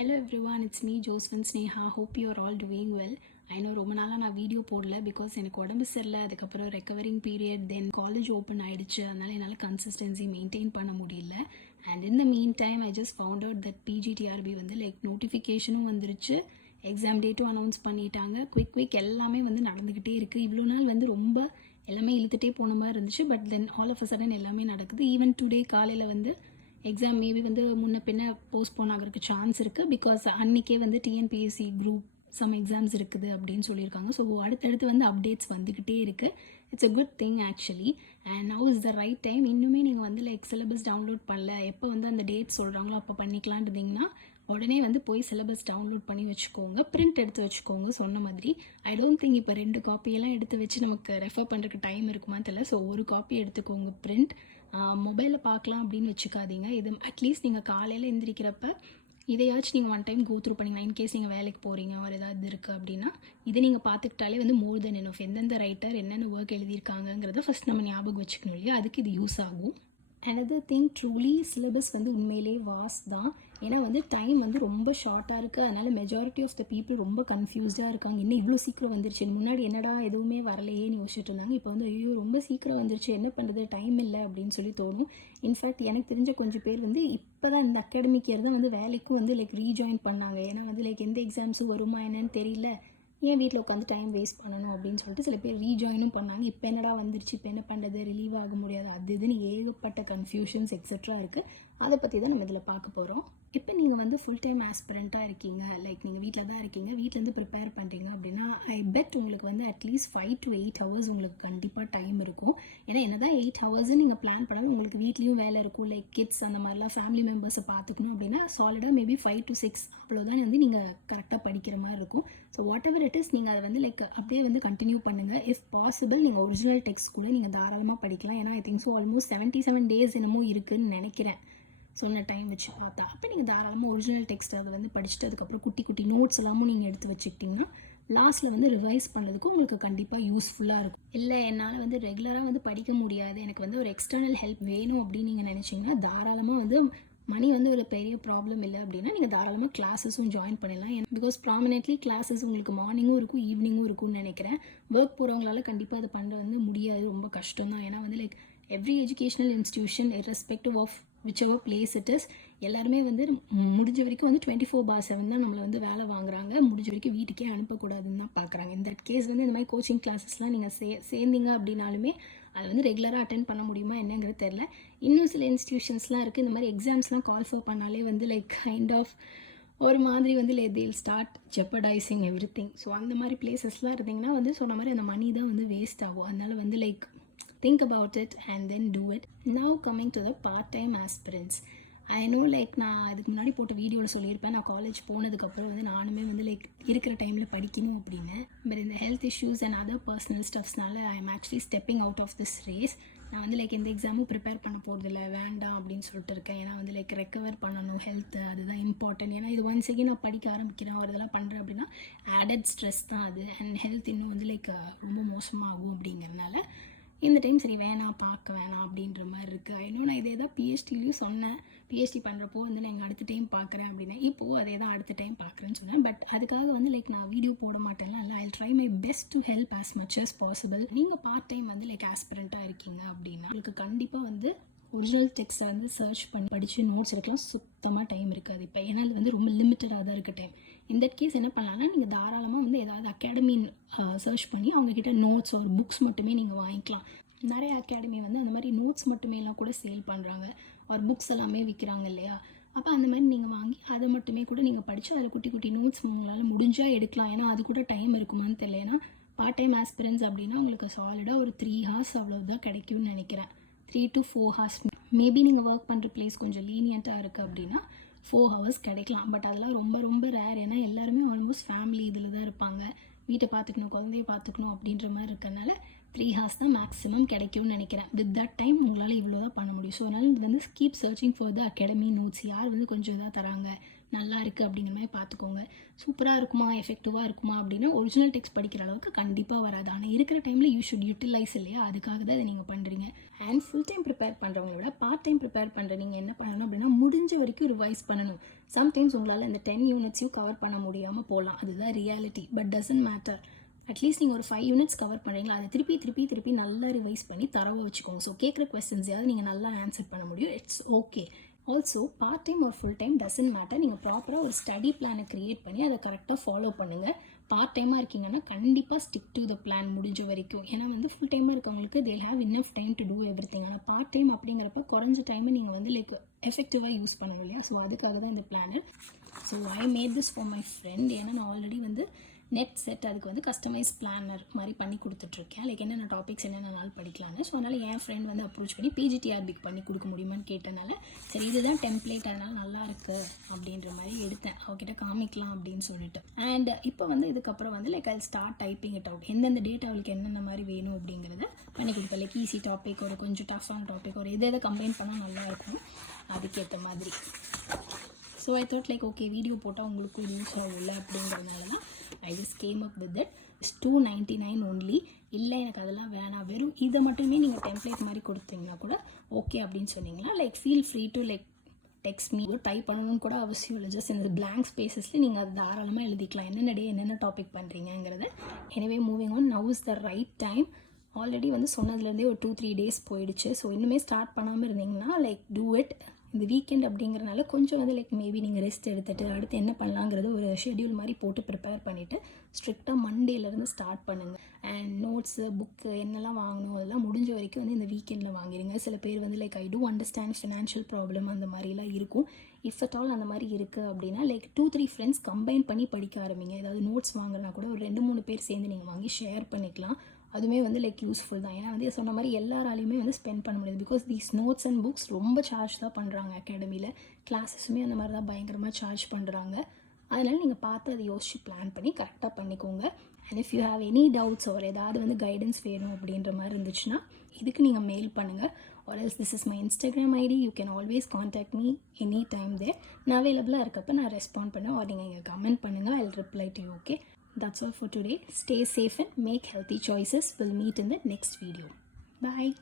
Hello everyone, it's me Josephine Sneha. Hope you are all doing well. I know ரொம்ப நாளாக நான் video போடல because எனக்கு உடம்பு சரியில்லை. அதுக்கப்புறம் recovering period, then college open ஆகிடுச்சு. அதனால் என்னால் கன்சிஸ்டன்சி மெயின்டைன் பண்ண முடியல. And in the mean time I just found out that PGTRB வந்து நோட்டிஃபிகேஷனும் வந்துருச்சு, எக்ஸாம் டேட்டும் அனௌன்ஸ் பண்ணிட்டாங்க. குவிக் எல்லாமே வந்து நடந்துக்கிட்டே இருக்குது. இவ்வளோ நாள் வந்து ரொம்ப எல்லாமே இழுத்துட்டே போன மாதிரி இருந்துச்சு. But then all of a sudden எல்லாமே நடக்குது. ஈவன் டுடே காலையில் வந்து எக்ஸாம் மேபி வந்து முன்ன பின்ன போஸ்ட்போன் ஆகிறதுக்கு சான்ஸ் இருக்குது. பிகாஸ் அன்றைக்கே வந்து டிஎன்பிஎஸ்சி குரூப் சம் எக்ஸாம்ஸ் இருக்குது அப்படின்னு சொல்லியிருக்காங்க. ஸோ அடுத்தடுத்து வந்து அப்டேட்ஸ் வந்துக்கிட்டே இருக்குது. It's a good thing actually. And now is the right time. இன்னுமே நீங்கள் வந்து சிலபஸ் டவுன்லோட் பண்ணல, எப்போ வந்து அந்த டேட் சொல்கிறாங்களோ அப்போ பண்ணிக்கலான் இருந்தீங்கன்னா உடனே வந்து போய் சிலபஸ் டவுன்லோட் பண்ணி வச்சுக்கோங்க, பிரிண்ட் எடுத்து வச்சுக்கோங்க. சொன்ன மாதிரி ஐ டோன்ட் திங்க் இப்போ 2 காப்பியெல்லாம் எடுத்து வச்சு நமக்கு ரெஃபர் பண்ணுறதுக்கு டைம் இருக்குமா தெரியல. ஸோ ஒரு காப்பி எடுத்துக்கோங்க பிரிண்ட். மொபைலில் பார்க்கலாம் அப்படின்னு வச்சுக்காதீங்க. இது அட்லீஸ்ட் நீங்கள் காலையில் எந்திரிக்கிறப்ப இதையாச்சும் நீங்கள் ஒன் டைம் கோ த்ரூ பண்ணிங்கன்னா, இன்கேஸ் நீங்கள் வேலைக்கு போகிறீங்க ஒரு ஏதாவது இருக்குது அப்படின்னா இதை நீங்கள் பார்த்துக்கிட்டாலே வந்து மோர் தென் எனஃப். எந்தெந்த ரைட்டர் என்னென்ன ஒர்க் எழுதியிருக்காங்கிறத ஃபஸ்ட் நம்ம ஞாபகம் வச்சுக்கணும் இல்லையா, அதுக்கு இது யூஸ் ஆகும். அனதர் திங், ட்ரூலி சிலபஸ் வந்து உண்மையிலே வாஸ்ட் தான். ஏன்னா வந்து டைம் வந்து ரொம்ப ஷார்ட்டாக இருக்குது. அதனால் மெஜாரிட்டி ஆஃப் த பீப்புள் ரொம்ப கன்ஃபியூஸ்டாக இருக்காங்க. இன்னும் இவ்வளோ சீக்கிரம் வந்துருச்சு, முன்னாடி என்னடா எதுவுமே வரலையேன்னு யோசிச்சுட்டு இருந்தாங்க. இப்போ வந்து ஐயோ ரொம்ப சீக்கிரம் வந்துருச்சு, என்ன பண்ணுறது, டைம் இல்லை அப்படின்னு சொல்லி தோணும். இன்ஃபேக்ட் எனக்கு தெரிஞ்ச கொஞ்சம் பேர் வந்து இப்போ தான் இந்த அகாடமிக் இயர் தான் வந்து வேலைக்கும் வந்து ரீஜாயின் பண்ணாங்க. ஏன்னா வந்து எந்த எக்ஸாம்ஸும் வருமா என்னன்னு தெரியல, ஏன் வீட்டில் உட்காந்து டைம் வேஸ்ட் பண்ணணும் அப்படின்னு சொல்லிட்டு சில பேர் ரீஜாயினும் பண்ணாங்க. இப்போ என்னடா வந்துருச்சு, இப்போ என்ன பண்ணுறது, ரிலீவ் ஆக முடியாது, அது இதுன்னு ஏகப்பட்ட கன்ஃபியூஷன்ஸ் எக்ஸெட்ரா இருக்குது. அதை பற்றி தான் நம்ம இதில் பார்க்க போகிறோம். இப்போ நீங்கள் வந்து ஃபுல் டைம் ஆஸ்பிரண்ட்டாக இருக்கீங்க, நீங்கள் வீட்டில் தான் இருக்கீங்க, வீட்டிலேருந்து ப்ரிப்பேர் பண்ணுறீங்க அப்படின்னா ஐ பெட் உங்களுக்கு வந்து அட்லீஸ்ட் 5 to 8 hours உங்களுக்கு கண்டிப்பாக டைம் இருக்கும். ஏன்னா என்ன தான் 8 hours நீங்கள் பிளான் பண்ணாலும் உங்களுக்கு வீட்லேயும் வேலை இருக்கும், கிட்ஸ் அந்த மாதிரிலாம் ஃபேமிலி மெம்பர்ஸை பார்த்துக்கணும் அப்படின்னா சாலிடாக மேபி 5 to 6 அவ்வளோதான் வந்து நீங்கள் கரெக்டாக படிக்கிற மாதிரி இருக்கும். So what ever it is, நீங்கள் அதை வந்து அப்படியே வந்து கண்டினியூ பண்ணுங்கள். இஃப் பாசிபிள் நீங்கள் ஒரிஜினல் டெக்ஸ்ட் கூட நீங்கள் தாராளமாக படிக்கலாம். ஏன்னா I think so almost 77 days என்னமோ இருக்குதுன்னு நினைக்கிறேன் சொன்ன டைம் வச்சு பார்த்தா. அப்போ நீங்கள் தாராளமாக ஒரிஜினல் டெக்ஸ்ட் அதை வந்து படிச்சுட்டு அதுக்கப்புறம் குட்டி குட்டி நோட்ஸ் எல்லாமும் நீங்கள் எடுத்து வச்சுக்கிட்டிங்கன்னா லாஸ்ட்டில் வந்து ரிவைஸ் பண்ணுறதுக்கு உங்களுக்கு கண்டிப்பாக யூஸ்ஃபுல்லாக இருக்கும். இல்லை என்னால் வந்து ரெகுலராக வந்து படிக்க முடியாது, எனக்கு வந்து ஒரு எக்ஸ்டர்னல் ஹெல்ப் வேணும் அப்படின்னு நீங்கள் நினச்சிங்கன்னா தாராளமாக வந்து மணி வந்து ஒரு பெரிய ப்ராப்ளம் இல்லை அப்படின்னா நீங்கள் தாராளமாக கிளாஸஸும் ஜாயின் பண்ணிடலாம். பிகாஸ் ப்ராமினென்ட்லி கிளாஸஸ் உங்களுக்கு மார்னிங்கும் இருக்கும் ஈவினிங்கும் இருக்கும்னு நினைக்கிறேன். ஒர்க் போகிறவங்களால கண்டிப்பாக அதை பண்ணுறது வந்து முடியாது, ரொம்ப கஷ்டம் தான். ஏன்னா வந்து every educational institution irrespective of whichever place it is, எல்லாருமே வந்து முடிஞ்ச வரைக்கும் வந்து 24/7 தான் நம்மளை வந்து வேலை வாங்குறாங்க. முடிஞ்ச வரைக்கும் வீட்டுக்கே அனுப்பக்கூடாதுன்னு தான் பார்க்குறாங்க. இந்த கேஸ் வந்து இந்த மாதிரி கோச்சிங் கிளாஸஸ்லாம் நீங்கள் சேர்ந்தீங்க அப்படின்னாலுமே அதை வந்து ரெகுலராக அட்டென்ட் பண்ண முடியுமா என்னங்கிறது தெரில. இன்னும் சில இன்ஸ்டிடியூஷன்ஸ்லாம் இருக்குது, இந்த மாதிரி எக்ஸாம்ஸ்லாம் கால்ஃபர் பண்ணாலே வந்து கைண்ட் ஆஃப் ஒரு மாதிரி வந்து they'll start jeopardizing everything. So அந்த மாதிரி பிளேசஸ்லாம் இருந்தீங்கன்னா வந்து சொன்ன மாதிரி அந்த மணி தான் வந்து வேஸ்ட் ஆகும். அதனால் வந்து think about it and then do it. Now coming to the part-time aspirants, I know நான் அதுக்கு முன்னாடி போட்ட வீடியோவில் சொல்லியிருப்பேன், நான் காலேஜ் போனதுக்கப்புறம் வந்து நானுமே வந்து இருக்கிற டைமில் படிக்கணும் அப்படின்னு. பட் இந்த health issues and other personal ஸ்டப்ஸ்னால I am actually stepping out of this race. நான் வந்து எந்த எக்ஸாமும் ப்ரிப்பேர் பண்ண போகிறதில்ல, வேண்டாம் அப்படின்னு சொல்லிட்டு இருக்கேன். ஏன்னா வந்து ரெக்கவர் பண்ணணும், ஹெல்த் அதுதான் இம்பார்ட்டன்ட். ஏன்னா இது ஒன்ஸ் அகேன் நான் படிக்க ஆரம்பிக்கிறேன் ஒரு இதெல்லாம் பண்ணுறேன் அப்படின்னா ஆடட் ஸ்ட்ரெஸ் தான் அது. அண்ட் ஹெல்த் இன்னும் வந்து ரொம்ப மோசமாகும். அப்படிங்கிறதுனால இந்த டைம் சரி பார்க்க வேணாம் அப்படின்ற மாதிரி இருக்குது. இன்னும் நான் இதே தான் பிஹெச்டிலையும் சொன்னேன், பிஹெச்டி பண்ணுறப்போ வந்து நான் அடுத்த டைம் பார்க்குறேன் அப்படின்னா இப்போது அதே தான் அடுத்த டைம் பார்க்குறேன்னு சொன்னேன். பட் அதுக்காக வந்து நான் வீடியோ போட மாட்டேன்ல, I try my best to help as much as possible. நீங்கள் பார்ட் டைம் வந்து ஆஸ்பிரண்ட்டாக இருக்கீங்க அப்படின்னா உங்களுக்கு கண்டிப்பாக வந்து ஒரிஜினல் டெக்ஸ்ட்டை வந்து சர்ச் பண்ணி படித்து நோட்ஸ் எடுக்கலாம் சுத்தமாக டைம் இருக்காது இப்போ. ஏன்னா அது வந்து ரொம்ப லிமிட்டடாக தான் இருக்குது டைம். இந்த கேஸ் என்ன பண்ணலாம்னா நீங்கள் தாராளமாக வந்து ஏதாவது அகாடமி சர்ச் பண்ணி அவங்கக்கிட்ட நோட்ஸ் ஒரு புக்ஸ் மட்டுமே நீங்கள் வாங்கிக்கலாம். நிறைய அகாடமி வந்து அந்த மாதிரி நோட்ஸ் மட்டுமே எல்லாம் கூட சேல் பண்ணுறாங்க, ஒரு புக்ஸ் எல்லாமே விற்கிறாங்க இல்லையா. அப்போ அந்த மாதிரி நீங்கள் வாங்கி அதை மட்டுமே கூட நீங்கள் படித்து அதில் குட்டி குட்டி நோட்ஸ் உங்களால் முடிஞ்சால் எடுக்கலாம். ஏன்னா அது கூட டைம் இருக்குமான்னு தெரியல. ஏன்னா பார்ட் டைம் ஆஸ்பிரன்ஸ் அப்படின்னா உங்களுக்கு சாலிடாக ஒரு 3 hours அவ்வளோதான் கிடைக்கும்னு நினைக்கிறேன். 3 to 4 hours. மேபி நீங்கள் ஒர்க் பண்ணுற பிளேஸ் கொஞ்சம் லீனியண்ட்டாக இருக்குது அப்படின்னா 4 hours கிடைக்கலாம். பட் அதெல்லாம் ரொம்ப ரொம்ப ரேர். ஏன்னா எல்லாருமே ஆல்மோஸ்ட் ஃபேமிலி இதில் தான் இருப்பாங்க, வீட்டை பார்த்துக்கணும், குழந்தைய பார்த்துக்கணும் அப்படின்ற மாதிரி இருக்கிறதுனால 3 hours தான் மேக்ஸிமம் கிடைக்கும்னு நினைக்கிறேன். வித் தட் டைம் உங்களால் இவ்வளோ தான் பண்ண முடியும். ஸோ அதனால் வந்து keep searching for the academy notes. யார் வந்து கொஞ்சம் இதாக தராங்க, நல்லா இருக்குது அப்படிங்கிற மாதிரி பார்த்துக்கோங்க. சூப்பராக இருக்குமா, எஃபெக்டிவாக இருக்குமா அப்படின்னா ஒரிஜினல் டெக்ஸ்ட் படிக்கிற அளவுக்கு கண்டிப்பாக வராது. ஆனால் இருக்கிற டைமில் யூ ஷுட் யூட்டிலைஸ் இல்லையா, அதுக்காக தான் இதை நீங்கள் பண்ணுறீங்க. அண்ட் ஃபுல் டைம் ப்ரிப்பேர் பண்ணுறவங்கள விட பார்ட் டைம் ப்ரிப்பேர் பண்ணுற நீங்கள் என்ன பண்ணணும் அப்படின்னா முடிஞ்ச வரைக்கும் ரிவைஸ் பண்ணணும். சம்டைம்ஸ் உங்களால் இந்த 10 யூனிட்ஸையும் கவர் பண்ண முடியாமல் போகலாம், அதுதான் reality. But doesn't matter. At least நீங்கள் ஒரு 5 யூனிட்ஸ் கவர் பண்ணுறீங்களா, அதை திருப்பி நல்லா ரிவைஸ் பண்ணி தரவாக வச்சுக்கோங்க. ஸோ கேட்குற கொஸ்டின்ஸையாவது நீங்கள் நல்லா ஆன்சர் பண்ண முடியும். It's okay. Also part time ஒரு ஃபுல் டைம் டசன்ட் மேட்டர். நீங்கள் ப்ராப்பராக ஒரு ஸ்டடி பிளானை க்ரியேட் பண்ணி அதை கரெக்டாக ஃபாலோ பண்ணுங்கள். பார்ட் டைமாக இருக்கீங்கன்னா கண்டிப்பாக ஸ்டிக் டு த பிளான் முடிஞ்ச வரைக்கும். ஏன்னா ஃபுல் டைமாக இருக்கவங்களுக்கு they'll have enough time to do everything. ஆனால் பார்ட் டைம் அப்படிங்கிறப்ப குறைஞ்ச டைமை நீங்கள் லைக் எஃபெக்டிவாக யூஸ் பண்ணணும் இல்லையா. ஸோ அதுக்காக தான் இந்த planar. So I made this for my friend. ஏன்னா நான் ஆல்ரெடி நெட் செட் அதுக்கு கஸ்டமைஸ் பிளானர் மாதிரி பண்ணி கொடுத்துட்ருக்கேன். லைக் என்னென்ன டாபிக்ஸ் என்னென்ன நாள் படிக்கலான்னு. ஸோ அதனால் என் ஃப்ரெண்ட் அப்ரோச் பண்ணி பிஜிடிஆர்பிக்கு பண்ணி கொடுக்க முடியுமான்னு கேட்டனால சரி இதுதான் டெம்ப்ளேட், அதனால் நல்லா இருக்குது அப்படின்ற மாதிரி எடுத்தேன். அவகிட்ட காமிக்கலாம் அப்படின்னு சொல்லிட்டு. அண்ட் இப்போ இதுக்கப்புறம் like I start typing it out. எந்தெந்த டேட் அவளுக்கு என்னென்ன மாதிரி வேணும் அப்படிங்கிறத பண்ணி கொடுப்பேன். லைக் ஈஸி டாபிக், ஒரு கொஞ்சம் டஃப்பான டாபிக், ஒரு எதை கம்பைன் பண்ணால் நல்லாயிருக்கும் அதுக்கேற்ற மாதிரி. So I thought like okay video போட்டால் உங்களுக்கு யூஸ் ஆகும்ல அப்படிங்கிறதுனால தான் I just came up with that. It's 299 only. இல்லை எனக்கு அதெல்லாம் வேணாம், வெறும் இதை மட்டுமே நீங்கள் டெம்ப்ளேட் மாதிரி கொடுத்தீங்கன்னா கூட ஓகே அப்படின்னு சொன்னீங்கன்னா like feel free to like text me. Type பண்ணணும்னு கூட அவசியம் இல்லை. ஜஸ்ட் இந்த பிளாங்க் ஸ்பேசஸில் நீங்கள் அது தாராளமாக எழுதிக்கலாம், என்னென்ன டே என்னென்ன டாபிக் பண்ணுறீங்கிறத. Anyway moving on, now is the right time. Already சொன்னதுலேருந்தே ஒரு 2-3 டேஸ் போயிடுச்சு. ஸோ இன்னுமே ஸ்டார்ட் பண்ணாமல் இருந்தீங்கன்னா லைக் டூ இட். இந்த வீக்கெண்ட் அப்படிங்கிறனால கொஞ்சம் லைக் மேபி நீங்கள் ரெஸ்ட் எடுத்துகிட்டு அடுத்து என்ன பண்ணலாங்கிறது ஒரு ஷெட்யூல் மாதிரி போட்டு ப்ரிப்பேர் பண்ணிவிட்டு ஸ்ட்ரிக்டாக மண்டேலேருந்து ஸ்டார்ட் பண்ணுங்கள். அண்ட் நோட்ஸு புக்கு என்னெல்லாம் வாங்கணும் அதெல்லாம் முடிஞ்ச வரைக்கும் இந்த வீக்கெண்டில் வாங்கிடுங்க. சில பேர் like I do understand financial problem அந்த மாதிரிலாம் இருக்கும். இஃப் அட் ஆல் அந்த மாதிரி இருக்குது அப்படின்னா லைக் 2-3 ஃப்ரெண்ட்ஸ் கம்பைன் பண்ணி படிக்க ஆரம்பிங்க. ஏதாவது நோட்ஸ் வாங்கினா கூட ஒரு 2-3 பேர் சேர்ந்து நீங்கள் வாங்கி ஷேர் பண்ணிக்கலாம். அதுவுமே லைக் யூஸ்ஃபுல் தான். ஏன்னா சொன்ன மாதிரி எல்லாராலையுமே ஸ்பெண்ட் பண்ண முடியாது. Because these notes and books ரொம்ப சார்ஜ் தான் பண்ணுறாங்க அகாடமியில். கிளாஸஸுமே அந்த மாதிரி தான் பயங்கரமாக சார்ஜ் பண்ணுறாங்க. அதனால் நீங்கள் பார்த்து அதை யோசிச்சு பிளான் பண்ணி கரெக்டாக பண்ணிக்கோங்க. And if you have any doubts ஒரு ஏதாவது கைடன்ஸ் வேணும் அப்படின்ற மாதிரி இருந்துச்சுன்னா இதுக்கு நீங்கள் மெயில் பண்ணுங்கள். or else this is my Instagram ID. You can always contact me anytime there. நான் அவைலபிளாக இருக்கப்போ நான் ரெஸ்பாண்ட் பண்ணேன். or நீங்கள் இங்கே கமெண்ட் பண்ணுங்கள். I'll reply to you. Okay, that's all for today. Stay safe and make healthy choices. We'll meet in the next video. Bye.